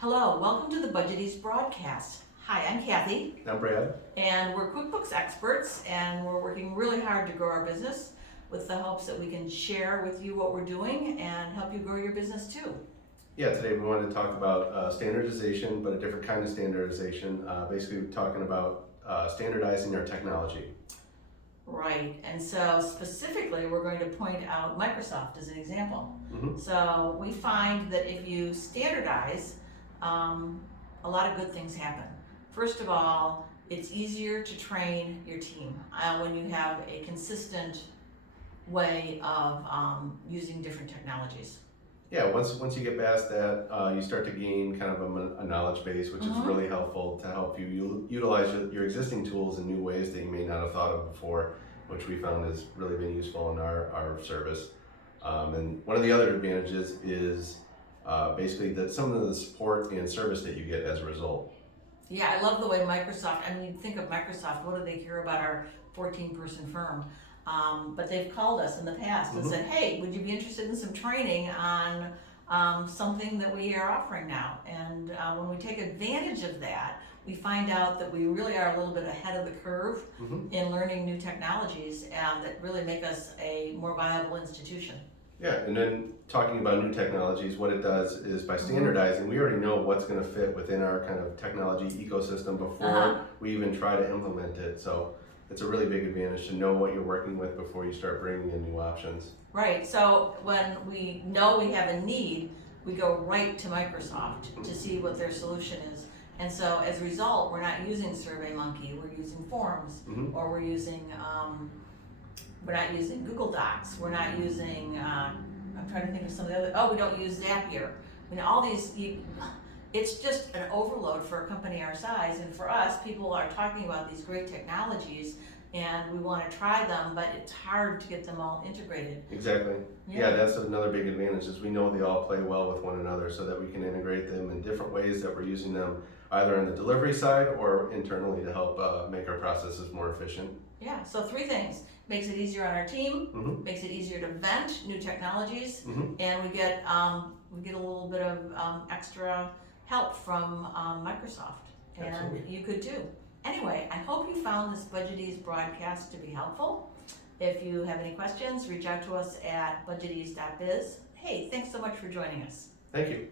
Hello, welcome to the BudgetEase Broadcast. Hi, I'm Kathy, I'm Brad. and we're QuickBooks experts, and we're working really hard to grow our business with the hopes that we can share with you what we're doing and help you grow your business too. Yeah, today we wanted to talk about standardization, but a different kind of standardization. Basically, we're talking about standardizing our technology. Right, and so specifically, we're going to point out Microsoft as an example. Mm-hmm. So we find that if you standardize, a lot of good things happen. First of all, it's easier to train your team when you have a consistent way of using different technologies. Yeah, once you get past that, you start to gain kind of a knowledge base, which is really helpful to help you utilize your existing tools in new ways that you may not have thought of before, which we found has really been useful in our service. And one of the other advantages is basically that some of the support and service that you get as a result. Yeah, I love the way Microsoft, I mean, you think of Microsoft, what do they care about our 14-person firm? But they've called us in the past and said, hey, would you be interested in some training on something that we are offering now? And when we take advantage of that, we find out that we really are a little bit ahead of the curve in learning new technologies that really make us a more viable institution. Yeah, and then talking about new technologies, what it does is by standardizing, we already know what's going to fit within our kind of technology ecosystem before we even try to implement it. So it's a really big advantage to know what you're working with before you start bringing in new options. Right, so when we know we have a need, we go right to Microsoft to see what their solution is. And so as a result, we're not using SurveyMonkey, we're using Forms, or we're not using GoogleDocs, we're not using, I'm trying to think of some of the other, we don't use Zapier. I mean, all these, it's just an overload for a company our size, and for us, people are talking about these great technologies, and we want to try them, but it's hard to get them all integrated. Exactly. Yeah, that's another big advantage is we know they all play well with one another so that we can integrate them in different ways that we're using them either on the delivery side or internally to help make our processes more efficient. Yeah, so three things. Makes it easier on our team, makes it easier to vent new technologies, and we get a little bit of extra help from Microsoft, and Absolutely. you could too. Anyway, I hope you found this BudgetEase broadcast to be helpful. If you have any questions, reach out to us at BudgetEase.biz. Hey, thanks so much for joining us. Thank you.